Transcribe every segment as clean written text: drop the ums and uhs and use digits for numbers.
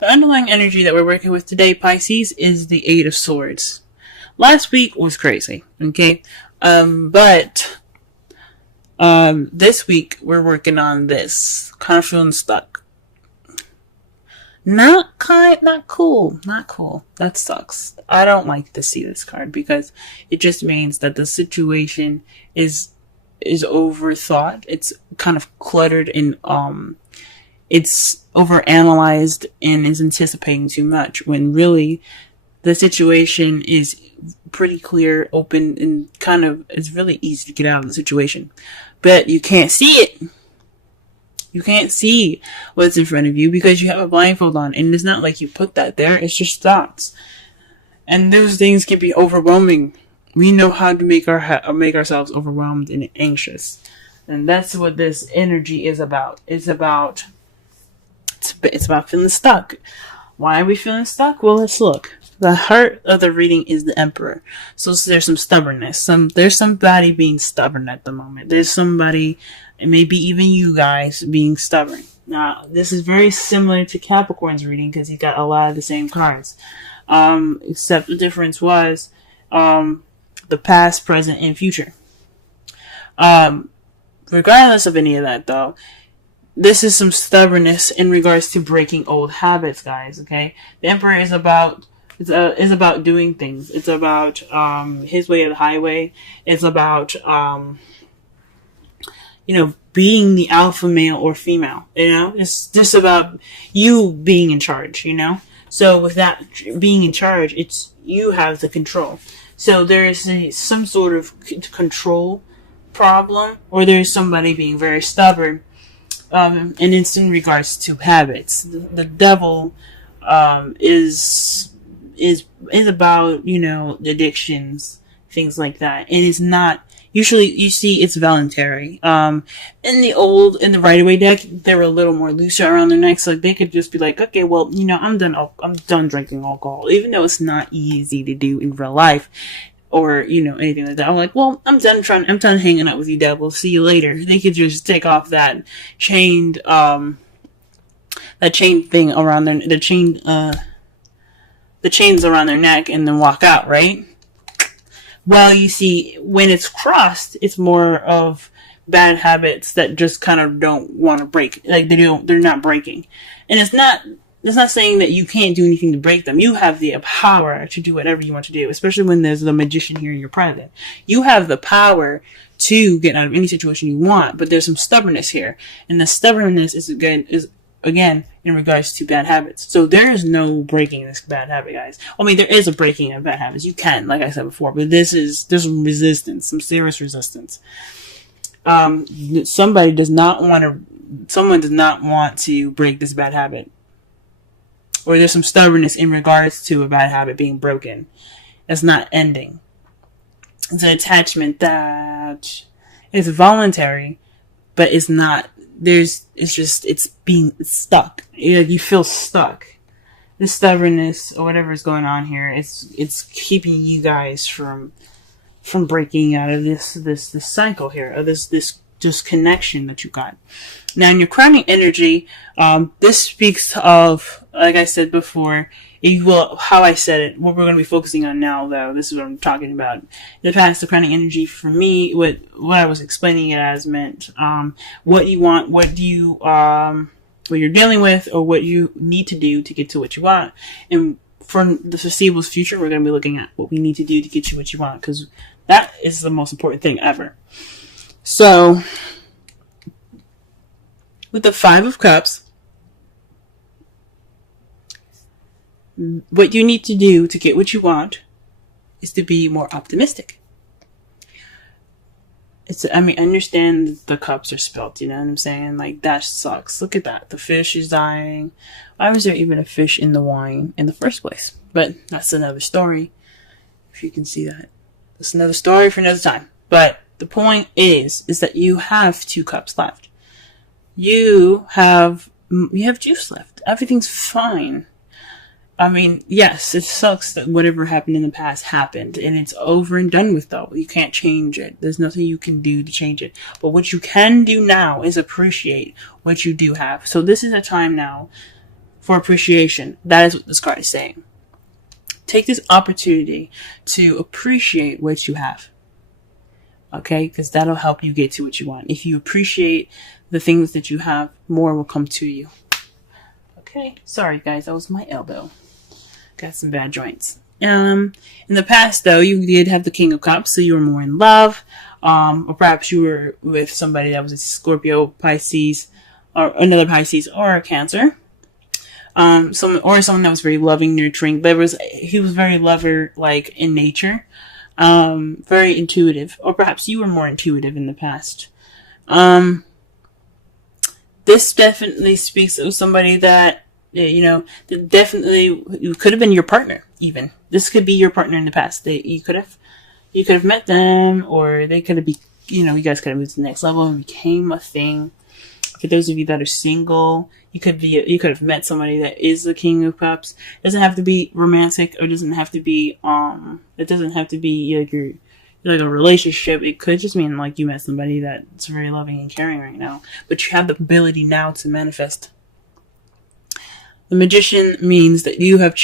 The underlying energy that we're working with today, Pisces, is the Eight of Swords. Last week was crazy, okay? But this week we're working on this. Kind of feeling stuck. Not cool. That sucks. I don't like to see this card because it just means that the situation is overthought. It's kind of cluttered and it's overanalyzed and is anticipating too much when really the situation is pretty clear, open, and kind of it's really easy to get out of the situation. But you can't see it. You can't see what's in front of you because you have a blindfold on. And it's not like you put that there. It's just thoughts. And those things can be overwhelming. We know how to make ourselves overwhelmed and anxious. And that's what this energy is about. It's about feeling stuck. Why are we feeling stuck? Well, let's look. The heart of the reading is the Emperor. So there's some stubbornness. There's somebody being stubborn at the moment. There's somebody, and maybe even you guys, being stubborn. Now, this is very similar to Capricorn's reading because he got a lot of the same cards. Except the difference was the past, present, and future. Regardless of any of that, though, this is some stubbornness in regards to breaking old habits, guys. Okay, the Emperor is about doing things. It's about his way or the highway. It's about being the alpha male or female. It's just about you being in charge. So with that being in charge, it's you have the control. So there's some sort of control problem, or there's somebody being very stubborn. And it's in regards to habits. The devil is about addictions, things like that, and it's not usually. You see, it's voluntary. In the Rider-Waite deck, they were a little more looser around their necks, so they could just be like, okay, well, I'm done drinking alcohol, even though it's not easy to do in real life. Or, anything like that. I'm like, well, I'm done hanging out with you, devil. See you later. They could just take off that chain thing around the chains around their neck and then walk out, right? Well, you see, when it's crossed, it's more of bad habits that just kind of don't want to break. Like, they're not breaking. And it's not saying that you can't do anything to break them. You have the power to do whatever you want to do, especially when there's the magician here in your private. You have the power to get out of any situation you want, but there's some stubbornness here. And the stubbornness is again in regards to bad habits. So there is no breaking this bad habit, guys. I mean, there is a breaking of bad habits. You can, like I said before, but there's some resistance, some serious resistance. Someone does not want to break this bad habit. Or there's some stubbornness in regards to a bad habit being broken. It's not ending. It's an attachment that is voluntary, but it's not. It's being stuck. You feel stuck. This stubbornness or whatever is going on here, it's keeping you guys from breaking out of this cycle here, of this connection that you got. Now, in your crowning energy, this speaks of, like I said before, how I said it, what we're going to be focusing on now, though, this is what I'm talking about. In the past, the crowning energy, for me, what I was explaining it as meant, what you want, what you're dealing with, or what you need to do to get to what you want. And for the foreseeable future, we're going to be looking at what we need to do to get you what you want, because that is the most important thing ever. So, with the Five of Cups, what you need to do to get what you want is to be more optimistic. I understand the cups are spilled, you know what I'm saying? Like, that sucks. Look at that. The fish is dying. Why was there even a fish in the wine in the first place? But that's another story, if you can see that. That's another story for another time. But the point is that you have 2 cups left. You have juice left. Everything's fine. I mean, yes, it sucks that whatever happened in the past happened, and it's over and done with, though. You can't change it. There's nothing you can do to change it. But what you can do now is appreciate what you do have. So this is a time now for appreciation. That is what this card is saying. Take this opportunity to appreciate what you have. Okay? Because that'll help you get to what you want. If you appreciate the things that you have, more will come to you. Okay? Sorry, guys. That was my elbow. Got some bad joints. In the past, though, you did have the King of Cups, so you were more in love. Or perhaps you were with somebody that was a Scorpio, Pisces, or another Pisces, or a Cancer. Someone that was very loving, nurturing. He was very lover-like in nature. Very intuitive. Or perhaps you were more intuitive in the past. This definitely speaks of somebody that, that definitely could have been your partner, even. This could be your partner in the past. You could have met them, or they could have you guys could have moved to the next level and became a thing. For those of you that are single, you could have met somebody that is the King of Cups. It doesn't have to be romantic, or doesn't have to be it doesn't have to be like a relationship. It could just mean like you met somebody that's very loving and caring right now, but you have the ability now to manifest. The Magician means that you have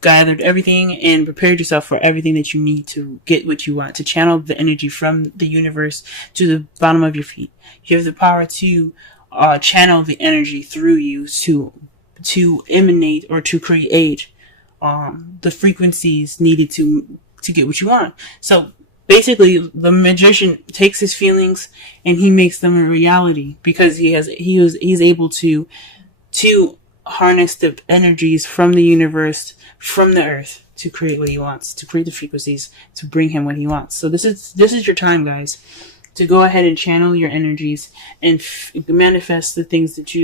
gathered everything and prepared yourself for everything that you need to get what you want, to channel the energy from the universe to the bottom of your feet. You have the power to channel the energy through you to emanate or to create the frequencies needed to get what you want. So basically, the Magician takes his feelings and he makes them a reality, because he's able to harness the energies from the universe, from the earth, to create what he wants, to create the frequencies, to bring him what he wants. So this is your time, guys, to go ahead and channel your energies and manifest the things that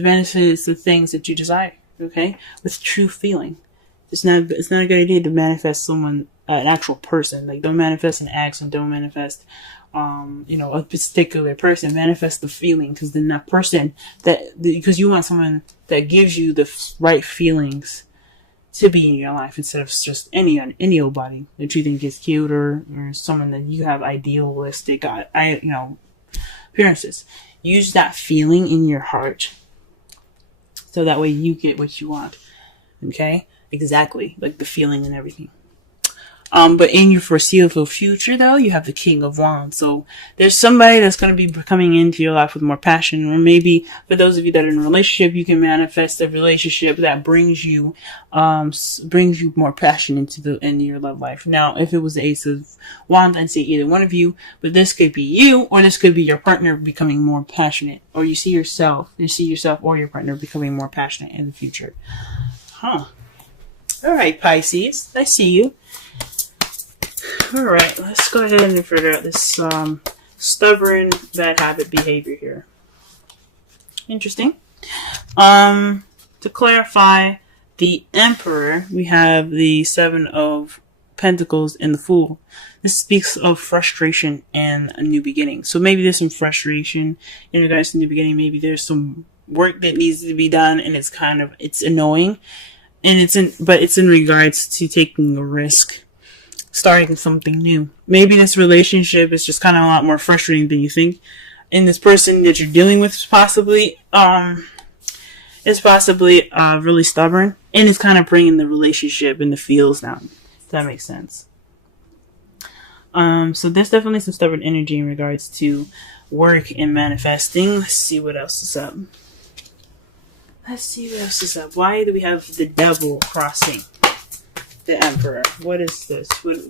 manifest the things that you desire. Okay, with true feeling. It's not a good idea to manifest someone, an actual person. Like, don't manifest an action. Don't manifest a particular person. Manifest the feeling, because then that person because you want someone that gives you the right feelings to be in your life, instead of just any old body that you think is cute, or someone that you have idealistic appearances. Use that feeling in your heart, so that way you get what you want. Okay, exactly, like the feeling and everything. But in your foreseeable future, though, you have the King of Wands. So there's somebody that's going to be coming into your life with more passion. Or maybe for those of you that are in a relationship, you can manifest a relationship that brings you more passion into your love life. Now, if it was the Ace of Wands, I'd say either one of you, but this could be you, or this could be your partner becoming more passionate, or you see yourself or your partner becoming more passionate in the future. All right, Pisces, I see you. Alright, let's go ahead and figure out this stubborn bad habit behavior here. Interesting. To clarify, the Emperor, we have the Seven of Pentacles and the Fool. This speaks of frustration and a new beginning. So maybe there's some frustration in regards to new beginning. Maybe there's some work that needs to be done, and it's annoying. And it's in regards to taking a risk, starting something new. Maybe this relationship is just kind of a lot more frustrating than you think, and this person that you're dealing with is possibly really stubborn, and it's kind of bringing the relationship and the feels down. If that makes sense. So there's definitely some stubborn energy in regards to work and manifesting. Let's see what else is up. Why do we have the Devil crossing the Emperor? What is this? What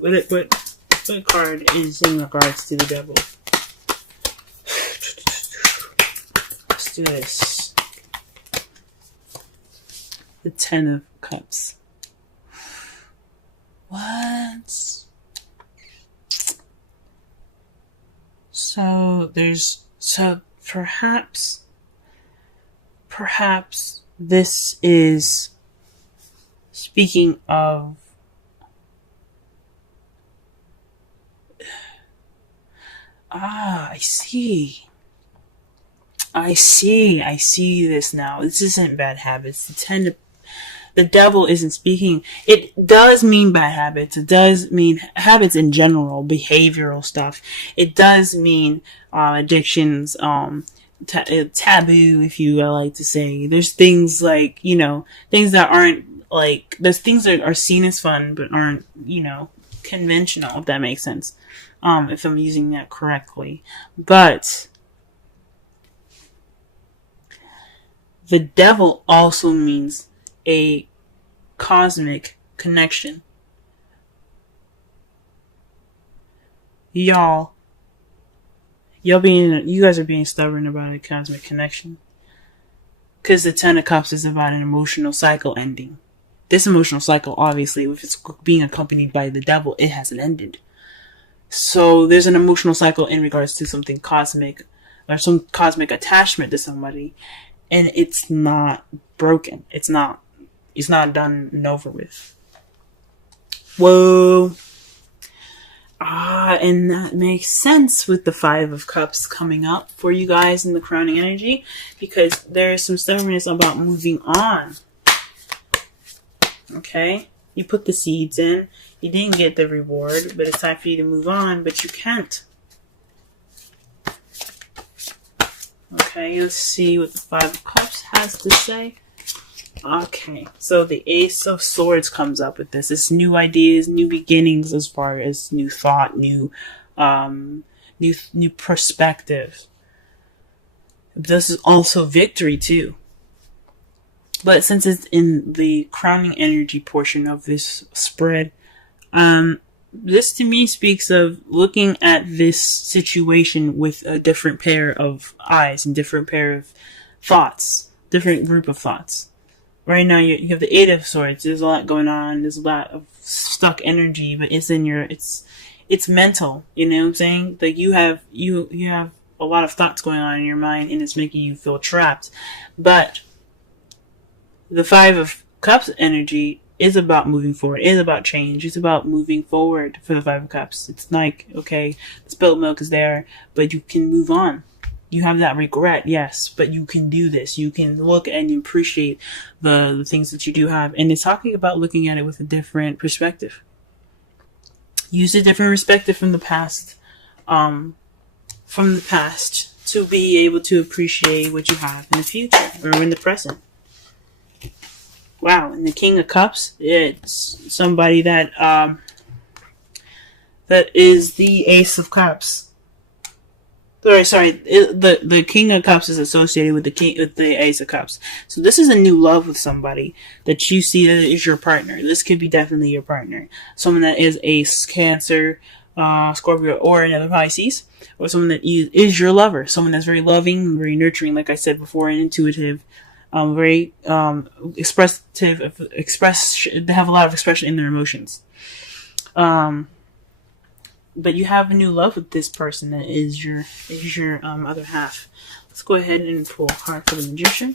card is in regards to the Devil? Let's do this. The Ten of Cups. What? So perhaps this is speaking of I see this now. This isn't bad habits. The Devil isn't speaking. It does mean bad habits. It does mean habits in general, behavioral stuff. It does mean addictions, taboo, if you like to say. There's things like, you know, things that aren't like, there's things that are seen as fun but aren't, you know, conventional, if that makes sense. If I'm using that correctly. But the devil also means a cosmic connection. You guys are being stubborn about a cosmic connection. Because the Ten of Cups is about an emotional cycle ending. This emotional cycle, obviously, if it's being accompanied by the devil, it hasn't ended. So there's an emotional cycle in regards to something cosmic, or some cosmic attachment to somebody, and it's not broken. It's not done and over with. Whoa. And that makes sense with the Five of Cups coming up for you guys in the crowning energy, because there is some stubbornness about moving on. Okay? You put the seeds in. You didn't get the reward, but it's time for you to move on, but you can't. Okay, let's see what the Five of Cups has to say. Okay, so the Ace of Swords comes up with this. It's new ideas, new beginnings as far as new thought, new perspective. This is also victory too. But since it's in the crowning energy portion of this spread, this to me speaks of looking at this situation with a different pair of eyes and different pair of thoughts, different group of thoughts. Right now you have the Eight of Swords. There's a lot going on. There's a lot of stuck energy, but it's in your, it's mental. You know what I'm saying? Like you have a lot of thoughts going on in your mind, and it's making you feel trapped. But the Five of Cups energy is about moving forward. It is about change. It's about moving forward for the Five of Cups. It's like, okay, the spilled milk is there, but you can move on. You have that regret, yes, but you can do this. You can look and appreciate the things that you do have. And it's talking about looking at it with a different perspective. Use a different perspective from the past, to be able to appreciate what you have in the future or in the present. Wow, and the King of Cups, it's somebody that is the Ace of Cups. The King of Cups is associated with the Ace of Cups. So this is a new love with somebody that you see that is your partner. This could be definitely your partner. Someone that is Ace, Cancer, Scorpio, or another Pisces, or someone that is your lover. Someone that's very loving, very nurturing, like I said before, and intuitive. Very expressive. They have a lot of expression in their emotions. But you have a new love with this person that is your other half. Let's go ahead and pull a card for the Magician.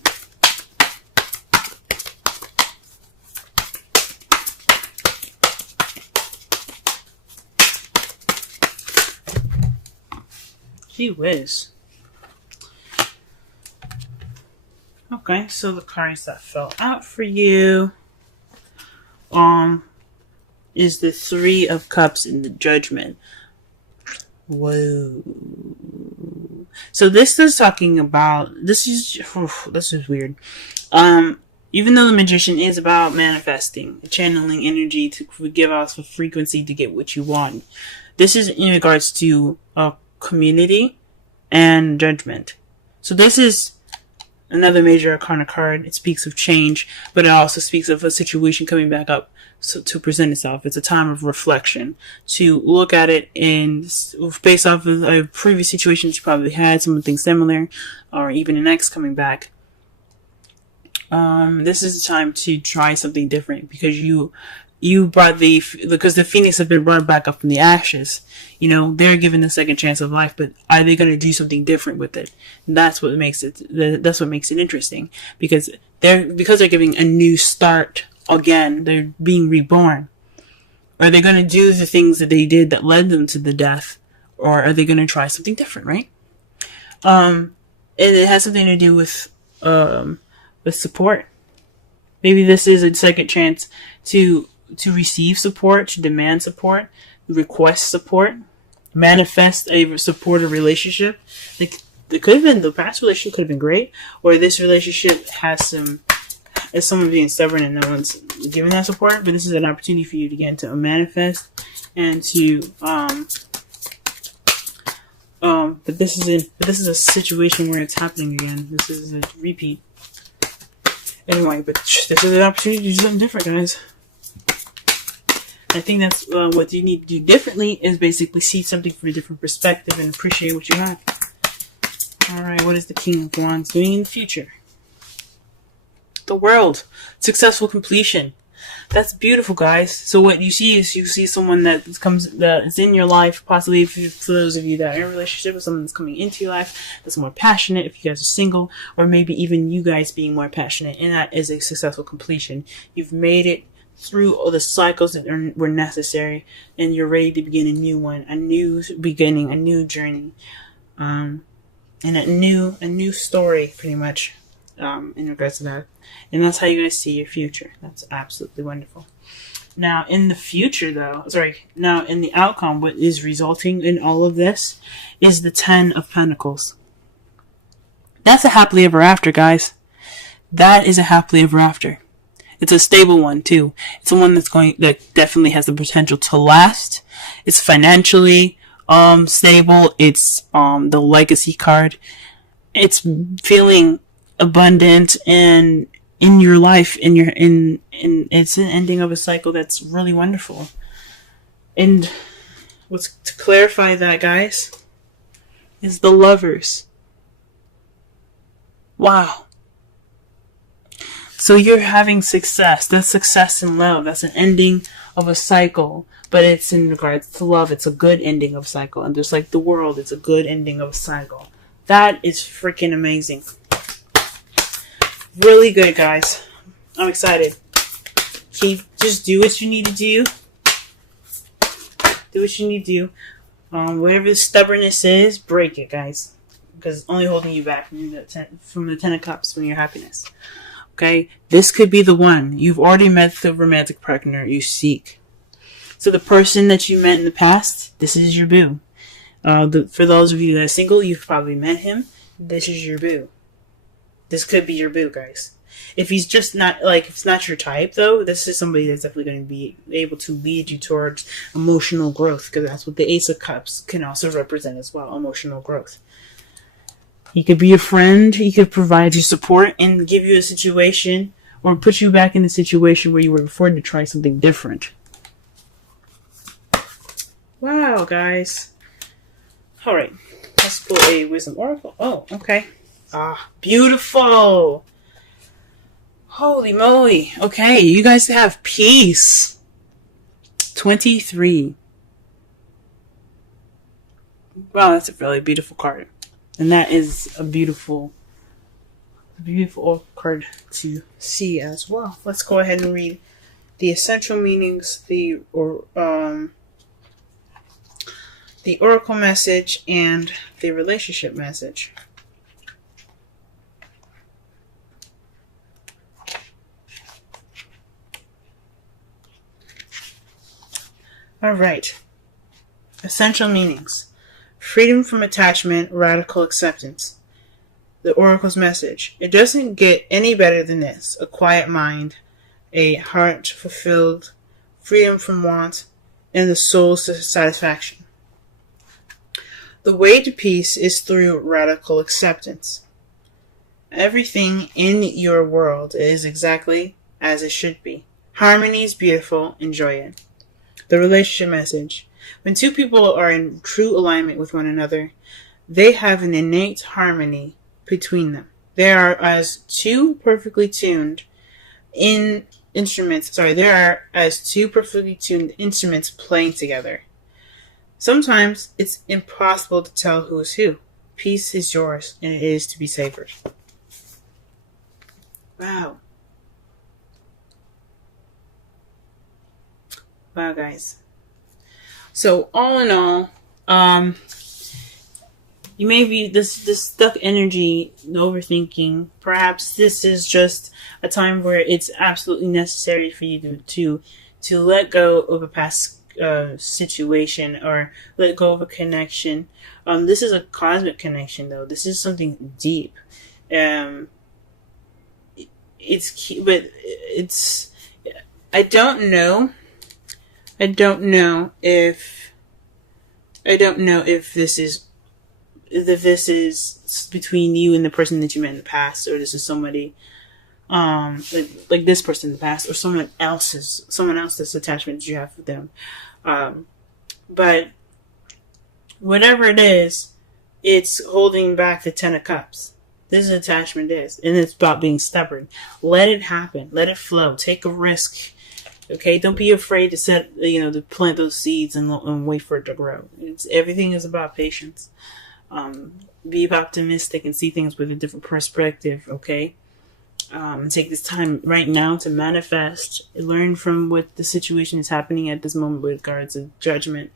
Gee whiz. Okay, so the cards that fell out for you is the Three of Cups in the Judgment. Whoa. So this is talking about, this is weird. Even though the Magician is about manifesting, channeling energy to give off a frequency to get what you want, this is in regards to a community and judgment. So this is another major arcana card. It speaks of change, but it also speaks of a situation coming back up to present itself. It's a time of reflection, to look at it and based off of a previous situation that you probably had, something similar, or even an ex coming back. This is the time to try something different, because you brought because the Phoenix have been brought back up from the ashes. You know, they're given a second chance of life, but are they going to do something different with it? And that's what makes it interesting, because they're giving a new start again. They're being reborn. Are they going to do the things that they did that led them to the death, or are they going to try something different, right? And it has something to do with support. Maybe this is a second chance to receive support, to demand support, request support, manifest a supportive relationship. Like it could have been, the past relationship could have been great, or this relationship has some, is someone being stubborn and no one's giving that support, but this is an opportunity for you to get into a manifest and to, but this is a situation where it's happening again. This is a repeat. Anyway, but this is an opportunity to do something different, guys. I think that's what you need to do differently, is basically see something from a different perspective and appreciate what you have. Alright, what is the King of Wands doing in the future? The World. Successful completion. That's beautiful, guys. So what you see is, you see someone that is in your life, possibly for those of you that are in a relationship with someone that's coming into your life, that's more passionate, if you guys are single, or maybe even you guys being more passionate, and that is a successful completion. You've made it through all the cycles that were necessary, and you're ready to begin a new one, a new beginning, a new journey, and a new story, pretty much, in regards to that. And that's how you guys see your future. That's absolutely wonderful. Now, in the future, though, now in the outcome, what is resulting in all of this is the 10 of Pentacles. That's a happily ever after, guys. That is a happily ever after. It's a stable one, too. It's one that definitely has the potential to last. It's financially stable. It's the legacy card. It's feeling abundant and in your life, it's an ending of a cycle that's really wonderful. And what's to clarify that, guys, is the Lovers. Wow. So you're having success. That's success in love. That's an ending of a cycle. But it's in regards to love. It's a good ending of a cycle. And just like the world, it's a good ending of a cycle. That is freaking amazing. Really good, guys. I'm excited. Just do what you need to do. Do what you need to do. Whatever the stubbornness is, break it, guys. Because it's only holding you back from the 10 of Cups, from your happiness. Okay? This could be the one. You've already met the romantic partner you seek. So the person that you met in the past, this is your boo. For those of you that are single, you've probably met him. This is your boo. This could be your boo, guys. If he's just not, if it's not your type, though, this is somebody that's definitely going to be able to lead you towards emotional growth, because that's what the Ace of Cups can also represent as well, emotional growth. He could be a friend, he could provide you support and give you a situation, or put you back in the situation where you were before to try something different. Wow, guys. Alright, let's pull a Wisdom Oracle. Oh, okay. Ah, beautiful. Holy moly. Okay, you guys have peace. 23. Wow, that's a really beautiful card. And that is a beautiful card to see as well. Let's go ahead and read the essential meanings, the oracle message, and the relationship message. Alright. Essential meanings. Freedom from attachment, radical acceptance. The Oracle's message. It doesn't get any better than this. A quiet mind, a heart fulfilled, freedom from want, and the soul's satisfaction. The way to peace is through radical acceptance. Everything in your world is exactly as it should be. Harmony is beautiful. Enjoy it. The relationship message. When two people are in true alignment with one another, they have an innate harmony between them. They are as two perfectly tuned instruments playing together. Sometimes it's impossible to tell who is who. Peace is yours, and it is to be savored. Wow. Wow, guys. So, all in all, you may be this stuck energy, overthinking. Perhaps this is just a time where it's absolutely necessary for you to let go of a past situation, or let go of a connection. This is a cosmic connection, though. This is something deep. It's I don't know if this is between you and the person that you met in the past, or this is somebody like this person in the past, or someone else's attachment that you have with them. But whatever it is, it's holding back the 10 of Cups. This is attachment is, and it's about being stubborn. Let it happen. Let it flow. Take a risk. Okay, don't be afraid to to plant those seeds and wait for it to grow. Everything is about patience. Be optimistic and see things with a different perspective. Okay, take this time right now to manifest. Learn from what the situation is happening at this moment with regards to judgment,